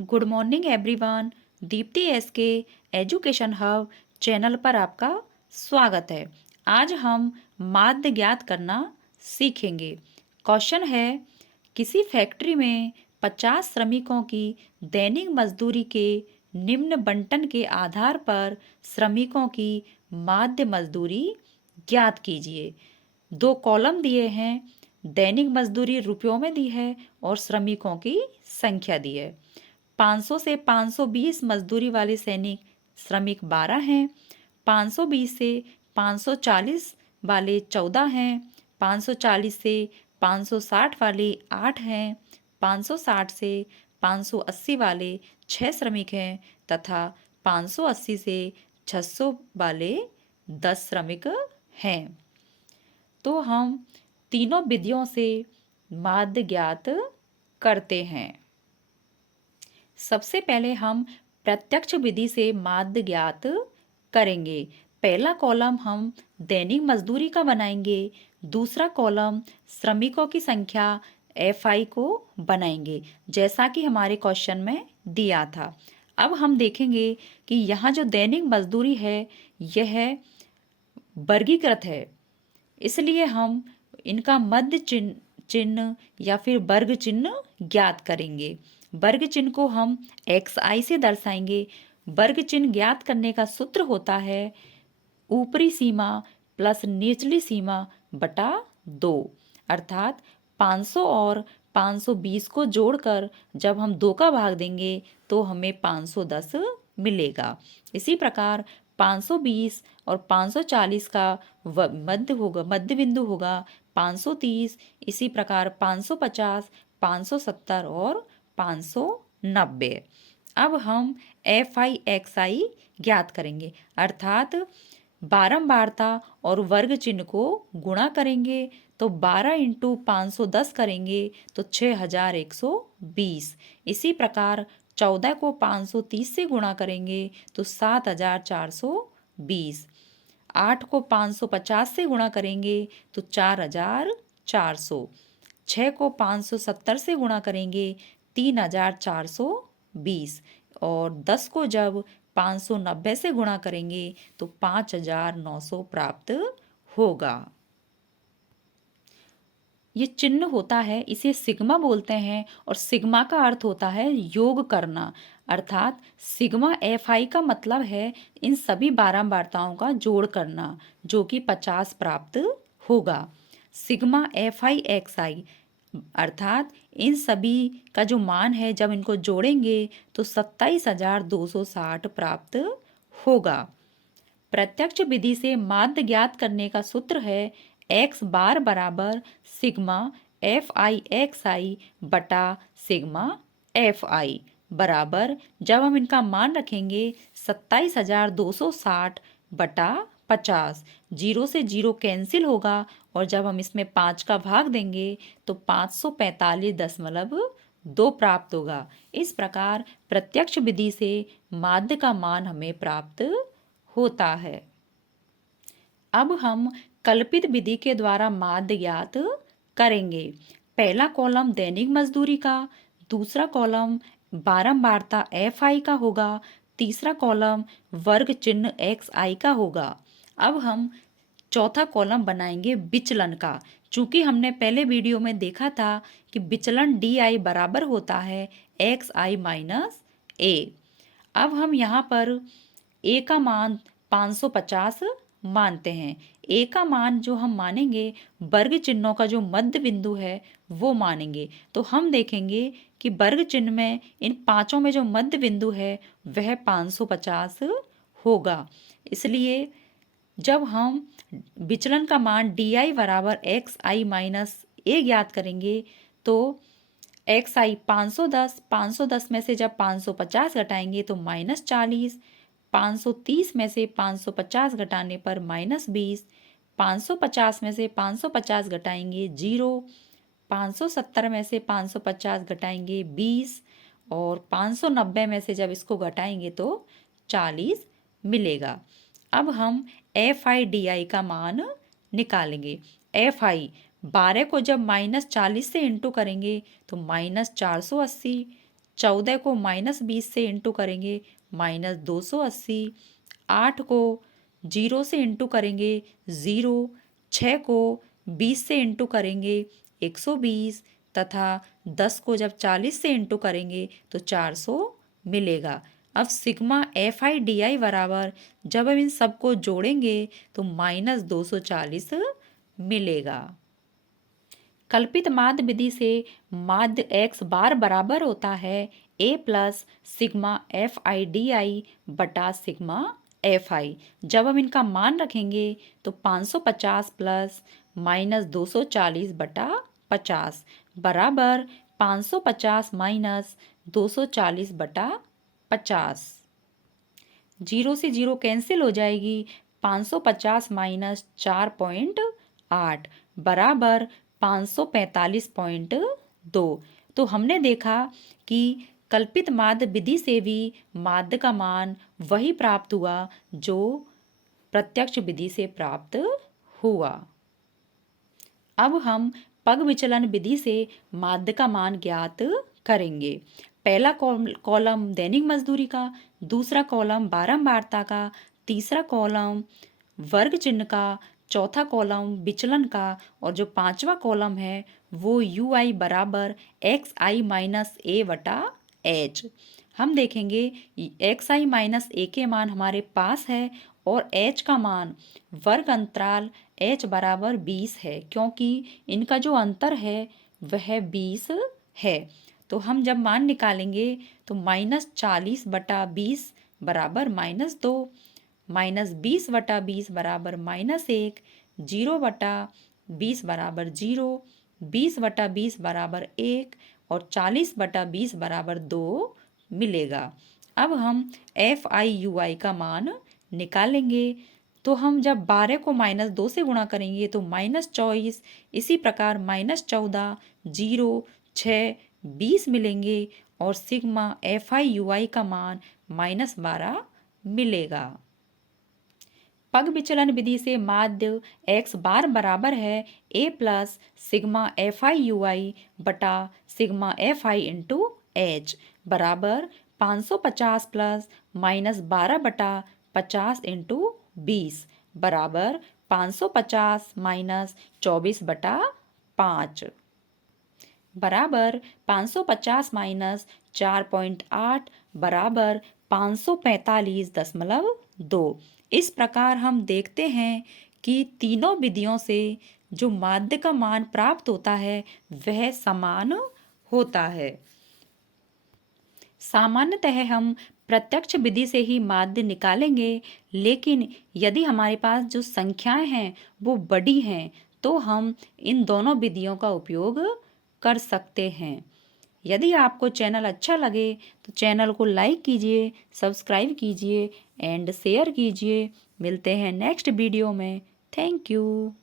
Good morning everyone. Deepti S के education hub channel पर आपका स्वागत है। आज हम माध्य ज्ञात करना सीखेंगे। क्वेश्चन है, किसी फैक्ट्री में 50 श्रमिकों की दैनिक मजदूरी के निम्न बंटन के आधार पर श्रमिकों की माध्य मजदूरी ज्ञात कीजिए। दो कॉलम दिए हैं, दैनिक मजदूरी रुपयों में दी है और श्रमिकों की संख्या दी है। 500 से 520 मजदूरी वाले सैनिक श्रमिक 12 हैं। 520 से 540 वाले 14 हैं। 540 से 560 वाले 8 हैं। 560 से 580 वाले 6 श्रमिक हैं तथा 580 से 600 वाले 10 श्रमिक हैं। तो हम तीनों विधियों से माध्य ज्ञात करते हैं। सबसे पहले हम प्रत्यक्ष विधि से माध्य ज्ञात करेंगे। पहला कॉलम हम दैनिक मजदूरी का बनाएंगे, दूसरा कॉलम श्रमिकों की संख्या FI को बनाएंगे, जैसा कि हमारे क्वेश्चन में दिया था। अब हम देखेंगे कि यहाँ जो दैनिक मजदूरी है यह वर्गीकृत है, इसलिए हम इनका मध्य चिन्ह या फिर वर्ग चिन्ह ज्ञात करेंगे। वर्ग चिन्ह को हम XI से दर्शाएंगे। वर्ग चिन्ह ज्ञात करने का सूत्र होता है ऊपरी सीमा प्लस निचली सीमा बटा 2, अर्थात 500 और 520 को जोड़कर जब हम 2 का भाग देंगे तो हमें 510 मिलेगा। इसी प्रकार 520 और 540 का मध्य बिंदु होगा 530। इसी प्रकार 550, 570 और 590। अब हम FI XI ज्ञात करेंगे, अर्थात बारंबारता और वर्ग चिन्ह को गुणा करेंगे तो 12 इंटू 510 करेंगे तो 6120। इसी प्रकार 14 को 530 से गुणा करेंगे तो 7420। 8 को 550 से गुणा करेंगे तो 4400। 6 को 570 से गुणा करेंगे 3420 और 10 को जब 590 से गुणा करेंगे तो 5900 प्राप्त होगा। ये चिन्ह होता है, इसे सिग्मा बोलते हैं और सिग्मा का अर्थ होता है योग करना, अर्थात सिग्मा FI का मतलब है इन सभी बारंबारताओं का जोड़ करना, जो कि 50 प्राप्त होगा। सिग्मा FI XI अर्थात इन सभी का जो मान है जब इनको जोड़ेंगे तो 27,260 प्राप्त होगा। प्रत्यक्ष विधि से माध्य ज्ञात करने का सूत्र है x बार बराबर सिग्मा FI XI बटा सिग्मा FI बराबर, जब हम इनका मान रखेंगे 27,260 बटा 50। 0 से 0 कैंसिल होगा और जब हम इसमें 5 का भाग देंगे तो 545.2 प्राप्त होगा। इस प्रकार प्रत्यक्ष विधि से माध्य का मान हमें प्राप्त होता है। अब हम कल्पित विधि के द्वारा माध्य ज्ञात करेंगे। पहला कॉलम दैनिक मजदूरी का, दूसरा कॉलम बारंबारता FI का होगा, तीसरा कॉलम वर्ग चिन्ह XI का होगा। अब हम चौथा कॉलम बनाएंगे विचलन का। चूंकि हमने पहले वीडियो में देखा था कि विचलन DI बराबर होता है XI माइनस A। अब हम यहाँ पर A का मान 550 मानते हैं। A का मान जो हम मानेंगे वर्ग चिन्हों का जो मध्य बिंदु है वो मानेंगे, तो हम देखेंगे कि वर्ग चिन्ह में इन पांचों में जो मध्य बिंदु है वह 550 होगा। इसलिए जब हम विचलन का मान DI बराबर XI माइनस A ज्ञात करेंगे तो XI 510, 510 में से जब 550 घटाएंगे तो -40, 530 में से 550 घटाने पर -20, 550 में से 550 घटाएंगे 0, 570 में से 550 घटाएंगे 20 और 590 में से जब इसको घटाएंगे तो 40 मिलेगा। अब हम FI DI का मान निकालेंगे। FI 12 को जब -40 से इंटू करेंगे तो -480, 14 को -20 से इंटू करेंगे -280, 8 को 0 से इंटू करेंगे 0, 6 को 20 से इंटू करेंगे 120 तथा 10 को जब 40 से इंटू करेंगे तो 400 मिलेगा। अब सिग्मा FI/DI बराबर जब हम इन सबको जोड़ेंगे तो -240 मिलेगा। कल्पित माध्य विधि से माध्य x बार बराबर होता है a प्लस सिग्मा FI/DI बटा सिग्मा FI। जब हम इनका मान रखेंगे तो 550 प्लस -240 बटा 50 बराबर 550 माइनस 240 बटा 50। 0 से 0 कैंसिल हो जाएगी। 550 माइनस 4.8 बराबर 545.2। तो हमने देखा कि कल्पित माध्य विधि से भी माध्य का मान वही प्राप्त हुआ जो प्रत्यक्ष विधि से प्राप्त हुआ। अब हम पग विचलन विधि से माध्य का मान ज्ञात करेंगे। पहला कॉलम दैनिक मजदूरी का, दूसरा कॉलम बारंबारता का, तीसरा कॉलम वर्ग चिन्ह का, चौथा कॉलम विचलन का और जो पांचवा कॉलम है वो UI बराबर XI माइनस A बटा H। हम देखेंगे XI माइनस A के मान हमारे पास है और H का मान वर्ग अंतराल H बराबर 20 है, क्योंकि इनका जो अंतर है वह 20 है। तो हम जब मान निकालेंगे तो -40 बटा 20 बराबर -2, -20 बटा 20 बराबर -1, 0 बटा 20 बराबर 0, 20 बटा 20 बराबर 1 और 40 बटा 20 बराबर 2 मिलेगा। अब हम FI/UI का मान निकालेंगे। तो हम जब 12 को -2 से गुणा करेंगे तो -24, इसी प्रकार -14, 0, 6, 20 मिलेंगे और सिग्मा FI/UI का मान -12 मिलेगा। पग विचलन विधि से माध्य x बार बराबर है a प्लस सिग्मा FI/UI बटा सिग्मा FI इंटू H बराबर 550 प्लस -12 बटा 50 इंटू 20 बराबर 550 माइनस 24 बटा 5 बराबर 550 माइनस 4.8 बराबर 545.2। इस प्रकार हम देखते हैं कि तीनों विधियों से जो माध्य का मान प्राप्त होता है वह समान होता है। सामान्यतः हम प्रत्यक्ष विधि से ही माध्य निकालेंगे, लेकिन यदि हमारे पास जो संख्याएं हैं वो बड़ी हैं तो हम इन दोनों विधियों का उपयोग कर सकते हैं। यदि आपको चैनल अच्छा लगे तो चैनल को लाइक कीजिए, सब्सक्राइब कीजिए एंड शेयर कीजिए। मिलते हैं नेक्स्ट वीडियो में। Thank you.